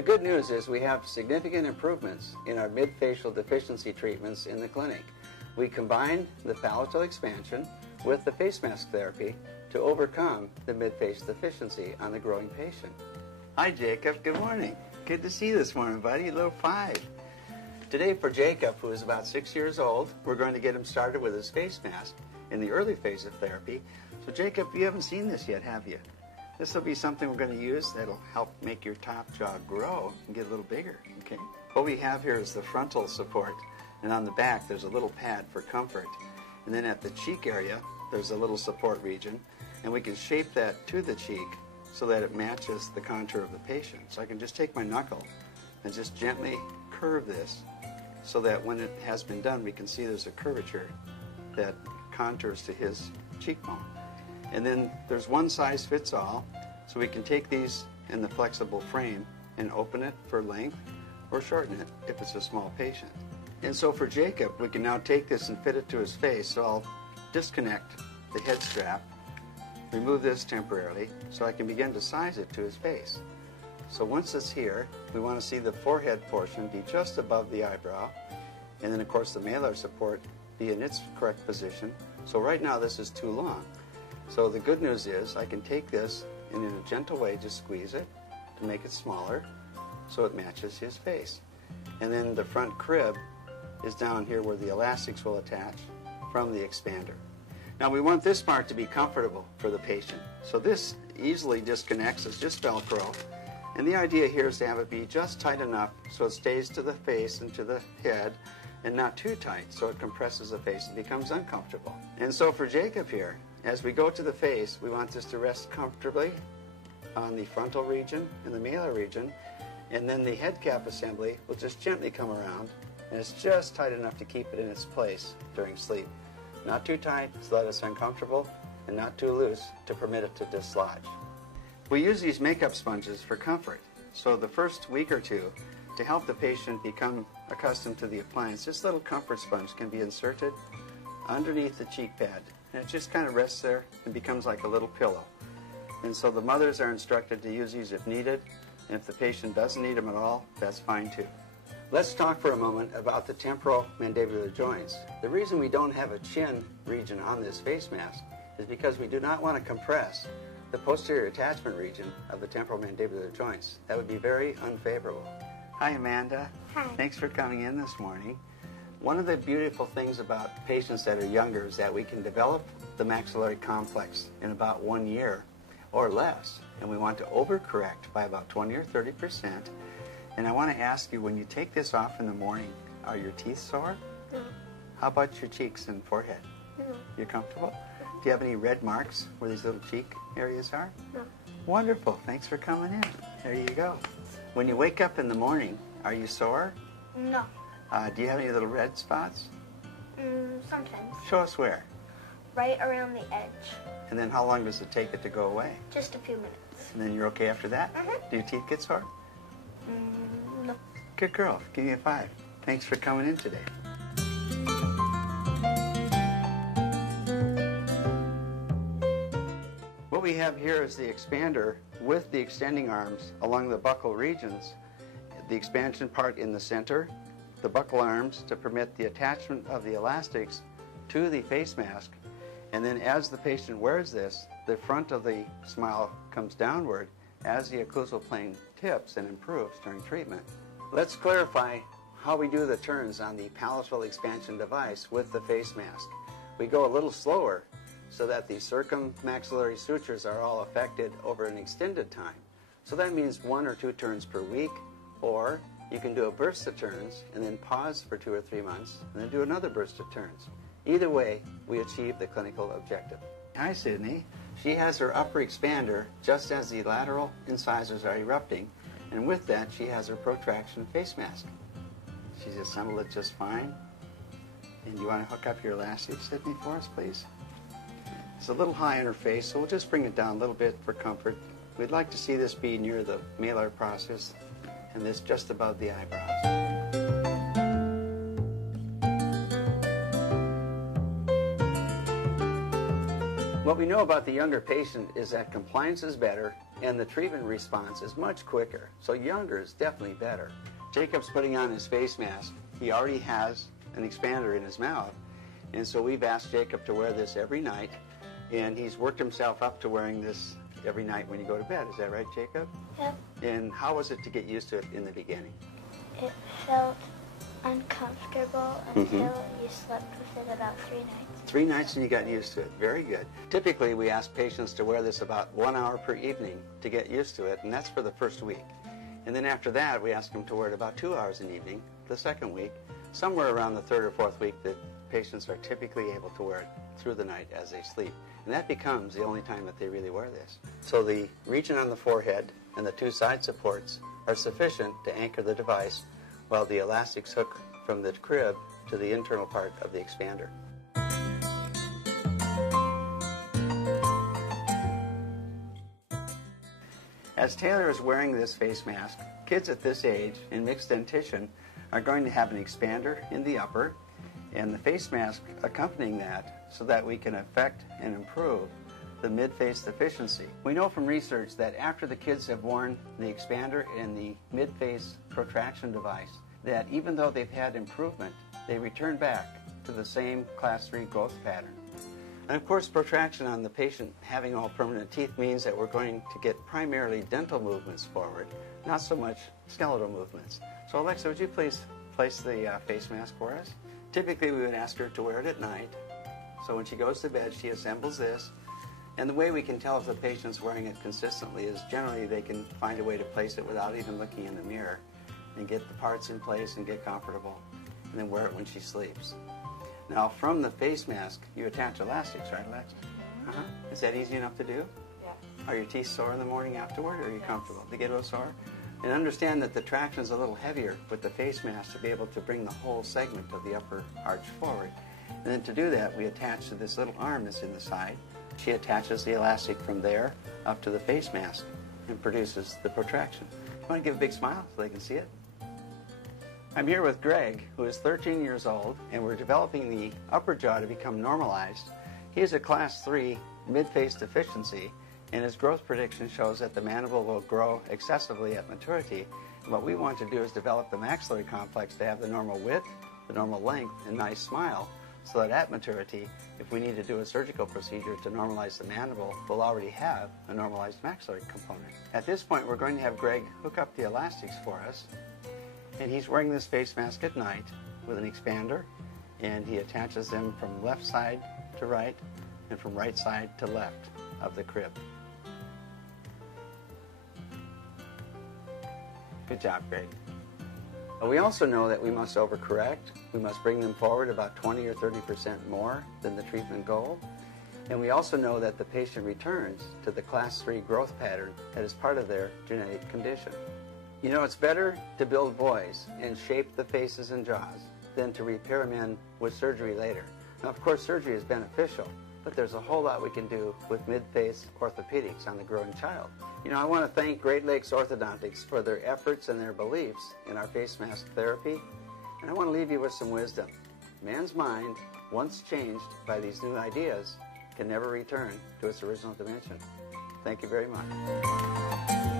The good news is we have significant improvements in our mid-facial deficiency treatments in the clinic. We combined the palatal expansion with the face mask therapy to overcome the mid-face deficiency on the growing patient. Hi, Jacob. Good morning. Good to see you this morning, buddy. Little 5. Today for Jacob, who is about 6 years old, we're going to get him started with his face mask in the early phase of therapy. So Jacob, you haven't seen this yet, have you? This will be something we're going to use that'll help make your top jaw grow and get a little bigger, okay? What we have here is the frontal support, and on the back there's a little pad for comfort. And then at the cheek area, there's a little support region, and we can shape that to the cheek so that it matches the contour of the patient. So I can just take my knuckle and just gently curve this so that when it has been done, we can see there's a curvature that contours to his cheekbone. And then there's one size fits all, so we can take these in the flexible frame and open it for length or shorten it if it's a small patient. And so for Jacob, we can now take this and fit it to his face. So I'll disconnect the head strap, remove this temporarily, so I can begin to size it to his face. So once it's here, we want to see the forehead portion be just above the eyebrow, and then of course the malar support be in its correct position. So right now this is too long. So the good news is I can take this and in a gentle way just squeeze it to make it smaller so it matches his face. And then the front crib is down here where the elastics will attach from the expander. Now we want this part to be comfortable for the patient. So this easily disconnects, it's just Velcro. And the idea here is to have it be just tight enough so it stays to the face and to the head, and not too tight so it compresses the face and becomes uncomfortable. And so for Jacob here, as we go to the face, we want this to rest comfortably on the frontal region and the malar region, and then the head cap assembly will just gently come around, and it's just tight enough to keep it in its place during sleep. Not too tight so that it's uncomfortable, and not too loose to permit it to dislodge. We use these makeup sponges for comfort. So the first week or two, to help the patient become accustomed to the appliance, this little comfort sponge can be inserted underneath the cheek pad, and it just kind of rests there and becomes like a little pillow. And so the mothers are instructed to use these if needed, and if the patient doesn't need them at all, that's fine too. Let's talk for a moment about the temporal mandibular joints. The reason we don't have a chin region on this face mask is because we do not want to compress the posterior attachment region of the temporal mandibular joints. That would be very unfavorable. Hi, Amanda. Hi. Thanks for coming in this morning. One of the beautiful things about patients that are younger is that we can develop the maxillary complex in about 1 year or less, and we want to overcorrect by about 20 or 30%. And I want to ask you, when you take this off in the morning, are your teeth sore? No. How about your cheeks and forehead? No. You're comfortable? Do you have any red marks where these little cheek areas are? No. Wonderful. Thanks for coming in. There you go. When you wake up in the morning, are you sore? No. Do you have any little red spots? Sometimes. Show us where. Right around the edge. And then how long does it take it to go away? Just a few minutes. And then you're okay after that? Do your teeth get sore? No. Good girl. Give me a 5. Thanks for coming in today. What we have here is the expander with the extending arms along the buccal regions, the expansion part in the center, the buccal arms to permit the attachment of the elastics to the face mask, and then as the patient wears this, the front of the smile comes downward as the occlusal plane tips and improves during treatment. Let's clarify how we do the turns on the palatal expansion device with the face mask. We go a little slower so that the circummaxillary sutures are all affected over an extended time. So that means 1 or 2 turns per week, or you can do a burst of turns and then pause for 2 or 3 months and then do another burst of turns. Either way, we achieve the clinical objective. Hi, Sydney. She has her upper expander just as the lateral incisors are erupting, and with that she has her protraction face mask. She's assembled it just fine. And you want to hook up your elastic, Sydney, for us, please? It's a little high on her face, so we'll just bring it down a little bit for comfort. We'd like to see this be near the malar process and this just above the eyebrows. What we know about the younger patient is that compliance is better and the treatment response is much quicker. So younger is definitely better. Jacob's putting on his face mask. He already has an expander in his mouth, and so we've asked Jacob to wear this every night, and he's worked himself up to wearing this every night when you go to bed. Is that right, Jacob? Yep. And how was it to get used to it in the beginning? It felt uncomfortable until you slept with it about 3 nights. 3 nights and you got used to it. Very good. Typically, we ask patients to wear this about 1 hour per evening to get used to it, and that's for the first week. And then after that, we ask them to wear it about 2 hours an evening the second week. Somewhere around the 3rd or 4th week, the patients are typically able to wear it through the night as they sleep. And that becomes the only time that they really wear this. So the region on the forehead and the 2 side supports are sufficient to anchor the device while the elastics hook from the crib to the internal part of the expander. As Taylor is wearing this face mask, kids at this age in mixed dentition are going to have an expander in the upper and the face mask accompanying that so that we can affect and improve the mid-face deficiency. We know from research that after the kids have worn the expander and the mid-face protraction device, that even though they've had improvement, they return back to the same class 3 growth pattern. And of course, protraction on the patient having all permanent teeth means that we're going to get primarily dental movements forward, not so much skeletal movements. So Alexa, would you please place the face mask for us? Typically, we would ask her to wear it at night. So when she goes to bed, she assembles this. And the way we can tell if the patient's wearing it consistently is generally they can find a way to place it without even looking in the mirror and get the parts in place and get comfortable, and then wear it when she sleeps. Now, from the face mask, you attach elastics, right, Alexa? Is that easy enough to do? Yeah. Are your teeth sore in the morning afterward, or are you comfortable? They get a little sore? And understand that the traction is a little heavier with the face mask to be able to bring the whole segment of the upper arch forward. And then to do that, we attach to this little arm that's in the side. She attaches the elastic from there up to the face mask and produces the protraction. You want to give a big smile so they can see it? I'm here with Greg, who is 13 years old, and we're developing the upper jaw to become normalized. He has a class 3 mid-face deficiency, and his growth prediction shows that the mandible will grow excessively at maturity. And what we want to do is develop the maxillary complex to have the normal width, the normal length, and nice smile, so that at maturity, if we need to do a surgical procedure to normalize the mandible, we'll already have a normalized maxillary component. At this point, we're going to have Greg hook up the elastics for us. And he's wearing this face mask at night with an expander, and he attaches them from left side to right and from right side to left of the crib. Good job, Greg. We also know that we must overcorrect. We must bring them forward about 20 or 30% more than the treatment goal. And we also know that the patient returns to the class 3 growth pattern that is part of their genetic condition. You know, it's better to build boys and shape the faces and jaws than to repair men with surgery later. Now, of course, surgery is beneficial, but there's a whole lot we can do with mid-face orthopedics on the growing child. You know, I want to thank Great Lakes Orthodontics for their efforts and their beliefs in our face mask therapy, and I want to leave you with some wisdom. Man's mind, once changed by these new ideas, can never return to its original dimension. Thank you very much.